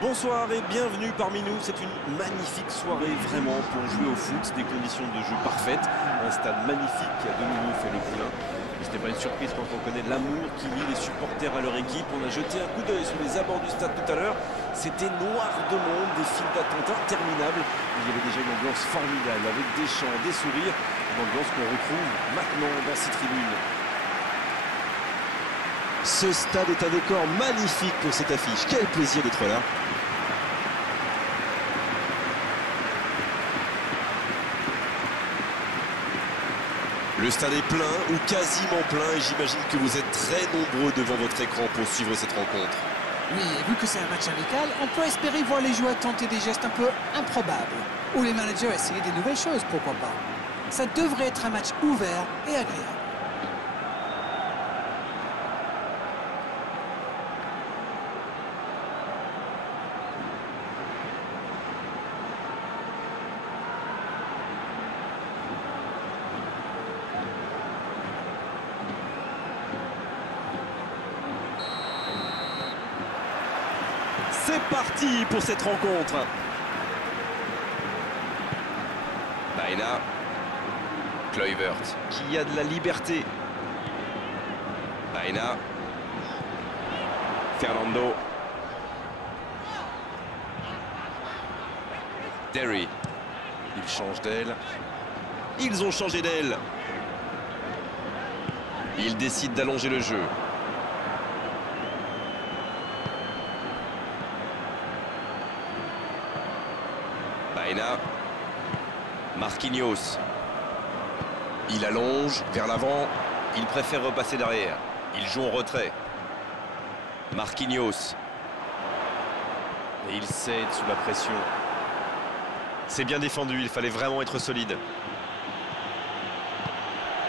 Bonsoir et bienvenue parmi nous. C'est une magnifique soirée vraiment pour jouer au foot, des conditions de jeu parfaites, un stade magnifique qui a de nouveau fait le plein. Ce n'est pas une surprise quand on connaît l'amour qui lie les supporters à leur équipe. On a jeté un coup d'œil sur les abords du stade tout à l'heure. C'était noir de monde, des files d'attente interminables. Il y avait déjà une ambiance formidable avec des chants, des sourires, une ambiance qu'on retrouve maintenant dans ces tribunes. Ce stade est un décor magnifique pour cette affiche. Quel plaisir d'être là. Le stade est plein ou quasiment plein et j'imagine que vous êtes très nombreux devant votre écran pour suivre cette rencontre. Oui, et vu que c'est un match amical, on peut espérer voir les joueurs tenter des gestes un peu improbables. Ou les managers essayer des nouvelles choses, pourquoi pas. Ça devrait être un match ouvert et agréable. C'est parti pour cette rencontre. Baena, Kluivert, Qui a de la liberté. Baena, Fernando, Derry, Ils changent d'aile. Ils ont changé d'aile. Ils décident d'allonger le jeu. Baena, Marquinhos, Il allonge vers l'avant. Il préfère repasser derrière. Il joue en retrait. Marquinhos, Et il cède sous la pression. C'est bien défendu, il fallait vraiment être solide.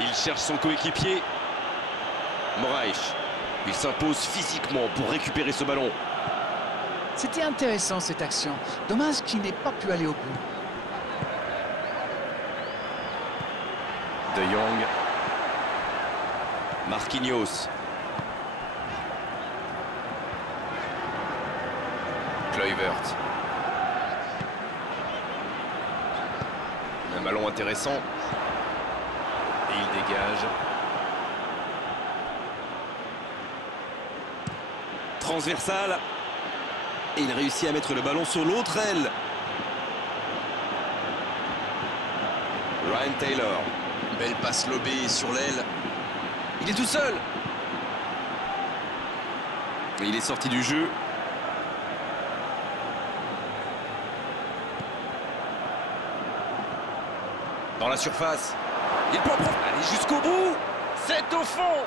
il cherche son coéquipier. Moraes, il s'impose physiquement pour récupérer ce ballon. C'était intéressant cette action. Dommage qu'il n'ait pas pu aller au bout. De Jong, Marquinhos, Kluivert. Un ballon intéressant. Et il dégage. Transversal. Et il réussit à mettre le ballon sur l'autre aile. Ryan Taylor, Belle passe lobée sur l'aile. Il est tout seul. Et il est sorti du jeu. dans la surface. Il peut aller jusqu'au bout. C'est au fond.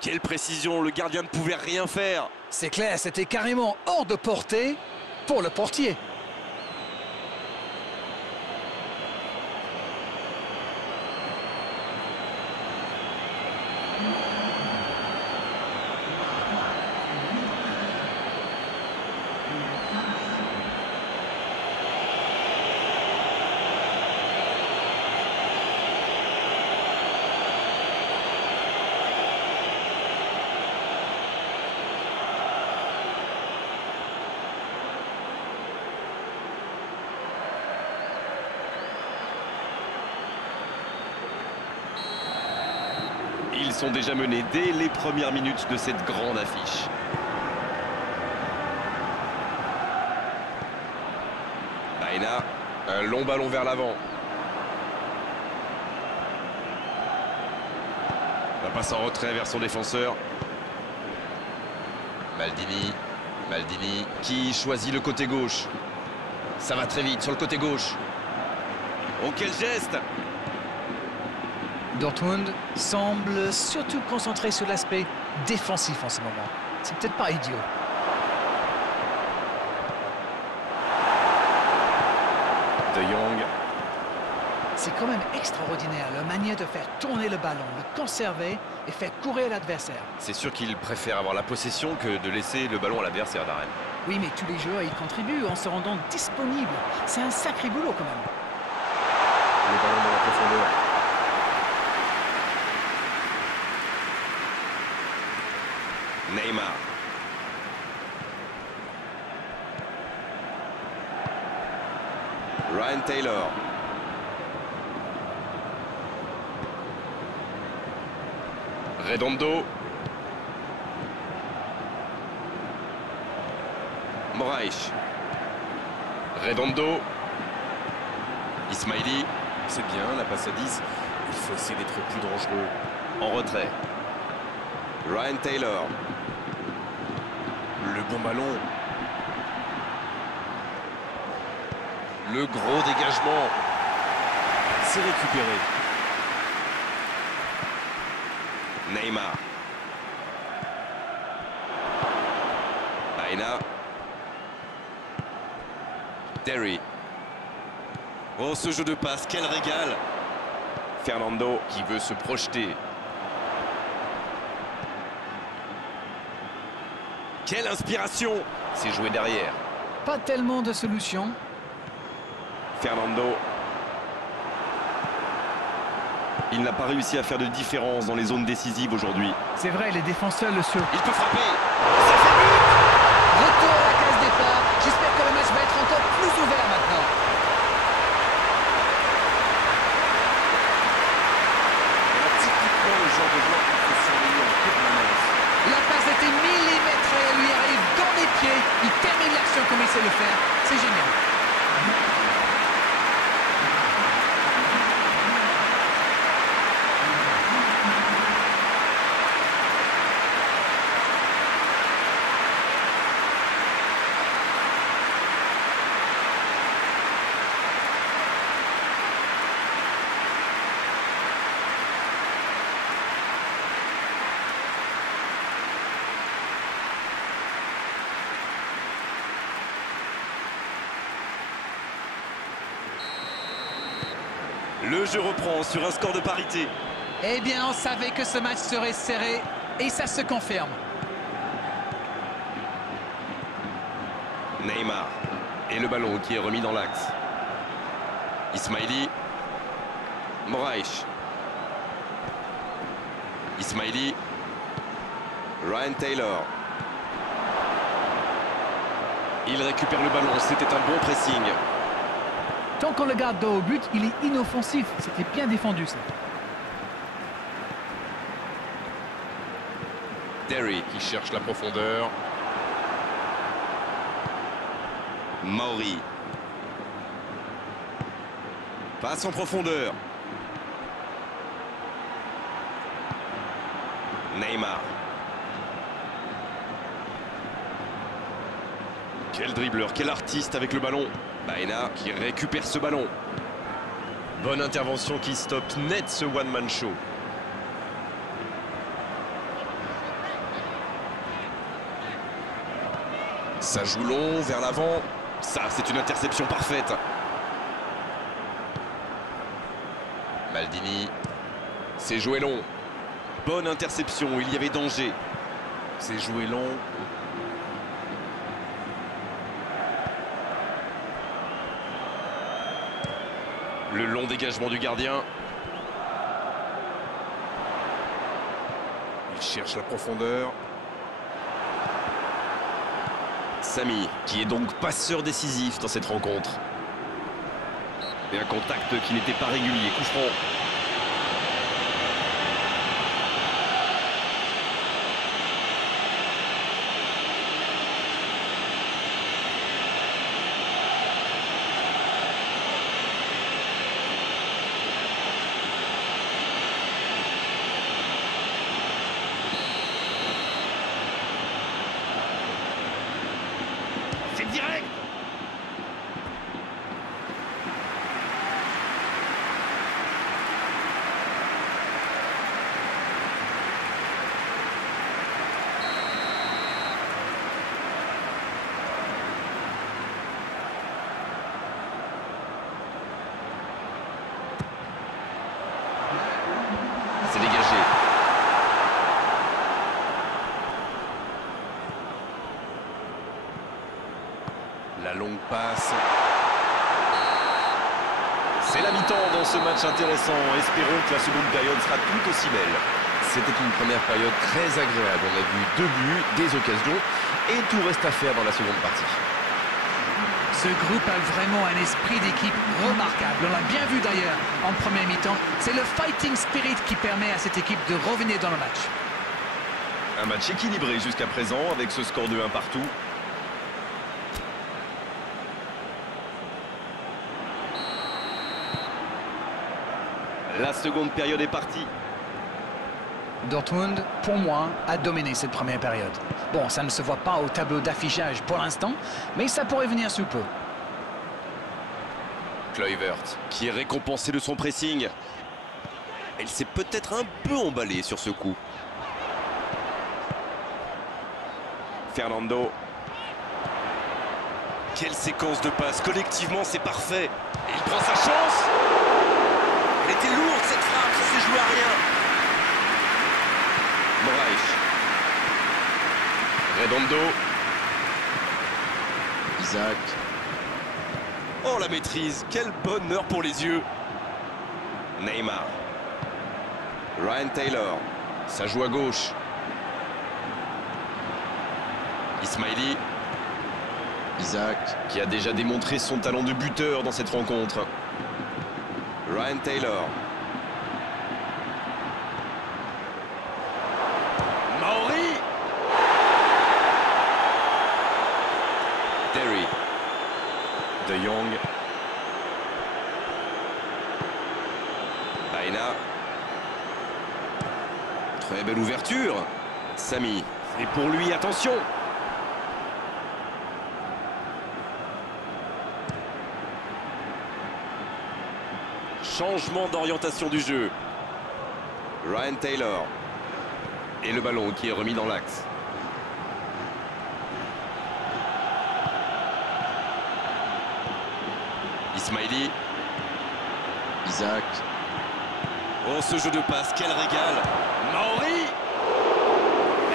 Quelle précision, le gardien ne pouvait rien faire. C'est clair, c'était carrément hors de portée pour le portier. Ils sont déjà menés dès les premières minutes de cette grande affiche. Baena, un long ballon vers l'avant. La passe en retrait vers son défenseur. Maldini, Qui choisit le côté gauche. Ça va très vite sur le côté gauche. Oh, quel geste! Dortmund semble surtout concentré sur l'aspect défensif en ce moment. C'est peut-être pas idiot. De Jong. C'est quand même extraordinaire leur manière de faire tourner le ballon, le conserver et faire courir l'adversaire. C'est sûr qu'il préfère avoir la possession que de laisser le ballon à l'adversaire, Darren. Oui, mais tous les joueurs y contribuent en se rendant disponibles. C'est un sacré boulot quand même. Le ballon dans la profondeur. Neymar. Ryan Taylor. Redondo. Moraes. Redondo. Ismaili. C'est bien, la passe à 10. Il faut essayer d'être plus dangereux. En retrait. Ryan Taylor. Le bon ballon. Le gros dégagement. C'est récupéré. Neymar. Aina. Terry. Oh, ce jeu de passe, quel régal! Fernando qui veut se projeter. Quelle inspiration! C'est joué derrière. Pas tellement de solutions. Fernando. Il n'a pas réussi à faire de différence dans les zones décisives aujourd'hui. C'est vrai, les défenseurs le sur. Il peut frapper! Retour à la case départ. J'espère que le match va être encore plus ouvert maintenant. Typiquement le genre de joueur qu'il faut surveiller en permanence. La passe était millimétrée, elle lui arrive dans les pieds. Il termine l'action comme il sait le faire. C'est génial. Le jeu reprend sur un score de parité. Eh bien, on savait que ce match serait serré et ça se confirme. Neymar. Et le ballon qui est remis dans l'axe. Ismaili. Moraes. Ismaili. Ryan Taylor. Il récupère le ballon, c'était un bon pressing. Tant qu'on le garde dos au but, il est inoffensif. C'était bien défendu, ça. Terry qui cherche la profondeur. Mauri. Passe en profondeur. Neymar. Quel dribbleur, quel artiste avec le ballon. Baena qui récupère ce ballon. Bonne intervention qui stoppe net ce one-man show. Ça joue long, vers l'avant. Ça, c'est une interception parfaite. Maldini. C'est joué long. Bonne interception, il y avait danger. C'est joué long. Le long dégagement du gardien. Il cherche la profondeur. Samy, qui est donc passeur décisif dans cette rencontre. Et un contact qui n'était pas régulier. Coup franc. C'est direct. C'est dégagé. La longue passe. C'est la mi-temps dans ce match intéressant. Espérons que la seconde période sera tout aussi belle. C'était une première période très agréable. On a vu 2 buts, des occasions et tout reste à faire dans la seconde partie. Ce groupe a vraiment un esprit d'équipe remarquable. On l'a bien vu d'ailleurs en première mi-temps. C'est le fighting spirit qui permet à cette équipe de revenir dans le match. Un match équilibré jusqu'à présent avec ce score de 1 partout. La seconde période est partie. Dortmund, pour moi, a dominé cette première période. Bon, ça ne se voit pas au tableau d'affichage pour l'instant, mais ça pourrait venir sous peu. Kluivert, qui est récompensé de son pressing. Elle s'est peut-être un peu emballée sur ce coup. Fernando. Quelle séquence de passes. Collectivement, c'est parfait. Et il prend sa chance. Elle était lourde, cette frappe. Ça s'est joué à rien. Moraes. Redondo. Isaac. Oh, la maîtrise. Quel bonheur pour les yeux. Neymar. Ryan Taylor. Ça joue à gauche. Ismaili. Isaac, qui a déjà démontré son talent de buteur dans cette rencontre. Ryan Taylor. Maori. Terry. De Jong. Aina. Très belle ouverture. Samy. Et pour lui, attention. Changement d'orientation du jeu. Ryan Taylor. Et le ballon qui est remis dans l'axe. Ismaili. Isaac. Oh, ce jeu de passe, quel régal. Maori.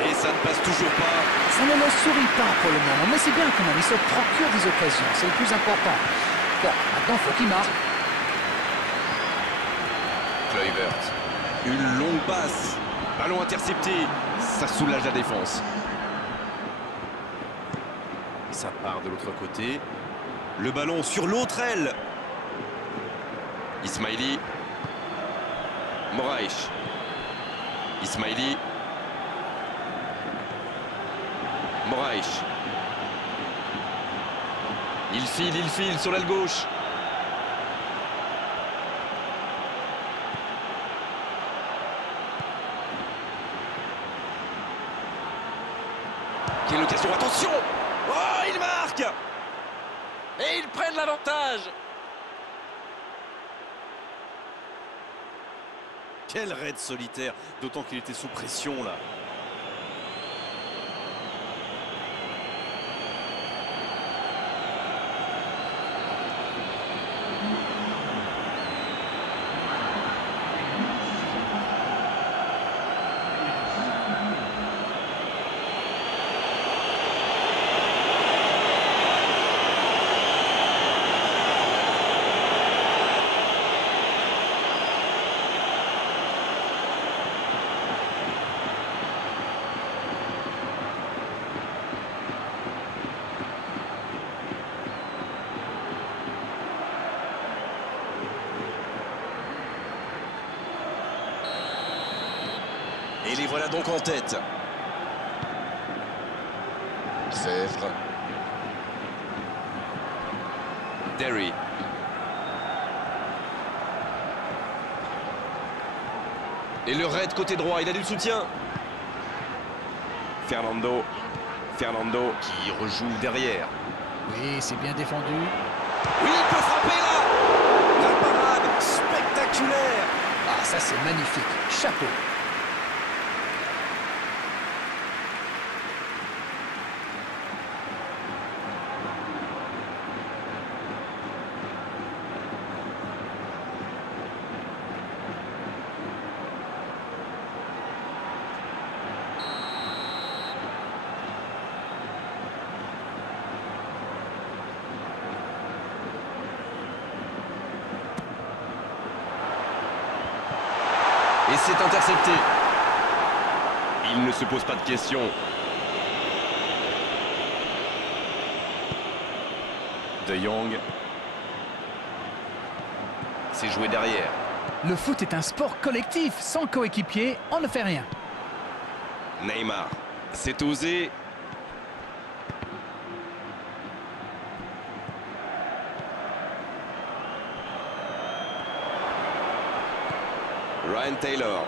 Et ça ne passe toujours pas. Ça ne leur sourit pas pour le moment, mais c'est bien quand même. Ils se procurent des occasions, c'est le plus important. Bon, maintenant, il faut qu'ils marquent. Kluivert. Une longue passe. Ballon intercepté. Ça soulage la défense. Ça part de l'autre côté. Le ballon sur l'autre aile. Ismaili. Moraes. Ismaili. Moraes. Il file sur l'aile gauche. Quelle occasion, attention! Oh, il marque! Et ils prennent l'avantage! Quel raid solitaire, d'autant qu'il était sous pression là. Et les voilà donc en tête. Sèvres. Derry. Et le raid côté droit, il a du soutien. Fernando. Fernando qui rejoue derrière. Oui, c'est bien défendu. Oui, il peut frapper là. La parade spectaculaire. Ah, ça c'est magnifique. Chapeau. Et c'est intercepté. Il ne se pose pas de questions. De Jong. C'est joué derrière. Le foot est un sport collectif. Sans coéquipier, on ne fait rien. Neymar. C'est osé. Ryan Taylor.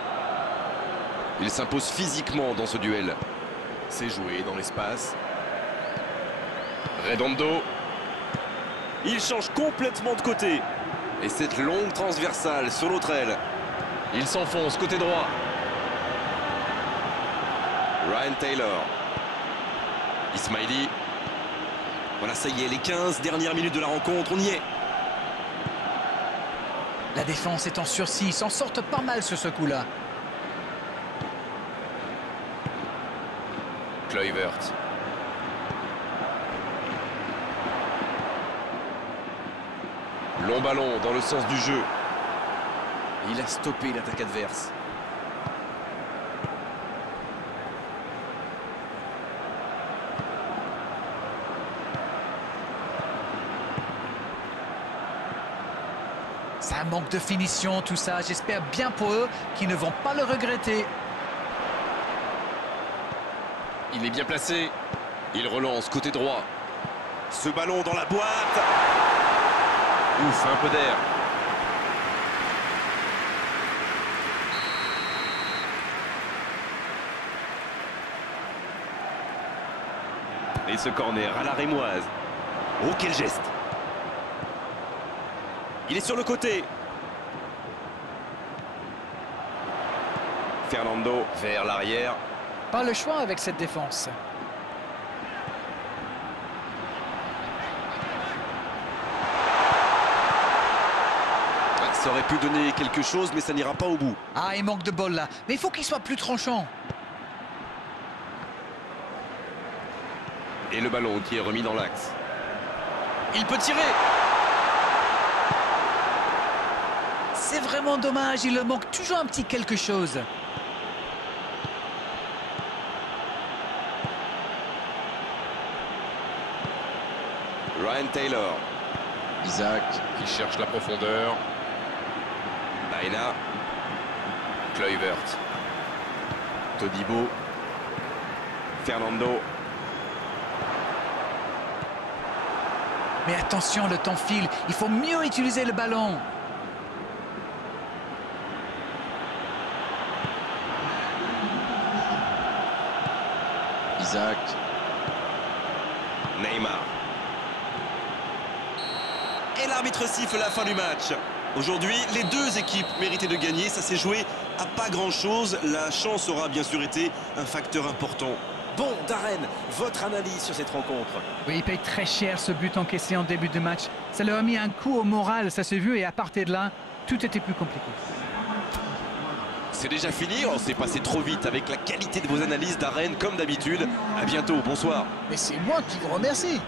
Il s'impose physiquement dans ce duel. C'est joué dans l'espace. Redondo. Il change complètement de côté. Et cette longue transversale sur l'autre aile. Il s'enfonce côté droit. Ryan Taylor. Ismaili. Voilà, ça y est, les 15 dernières minutes de la rencontre, on y est. La défense est en sursis, ils s'en sortent pas mal sur ce coup-là. Kluivert. Long ballon dans le sens du jeu. Il a stoppé l'attaque adverse. Ça manque de finition, tout ça. J'espère bien pour eux qu'ils ne vont pas le regretter. Il est bien placé. Il relance côté droit. Ce ballon dans la boîte. Ouf, un peu d'air. Et ce corner à la rémoise. Oh, quel geste! Il est sur le côté. Fernando vers l'arrière. Pas le choix avec cette défense. Ça aurait pu donner quelque chose, mais ça n'ira pas au bout. Ah, il manque de bol là. Mais il faut qu'il soit plus tranchant. Et le ballon qui est remis dans l'axe. Il peut tirer. C'est vraiment dommage, il leur manque toujours un petit quelque chose. Ryan Taylor. Isaac qui cherche la profondeur. Baena. Kluivert. Todibo. Fernando. Mais attention, le temps file. Il faut mieux utiliser le ballon. Isaac. Neymar. Et l'arbitre siffle la fin du match. Aujourd'hui, les deux équipes méritaient de gagner. Ça s'est joué à pas grand-chose. La chance aura bien sûr été un facteur important. Bon, Darren, votre analyse sur cette rencontre? Oui, il paye très cher ce but encaissé en début de match. Ça leur a mis un coup au moral, ça s'est vu. Et à partir de là, tout était plus compliqué. C'est déjà fini. On s'est passé trop vite avec la qualité de vos analyses, Darren, comme d'habitude. À bientôt, bonsoir. Mais c'est moi qui vous remercie.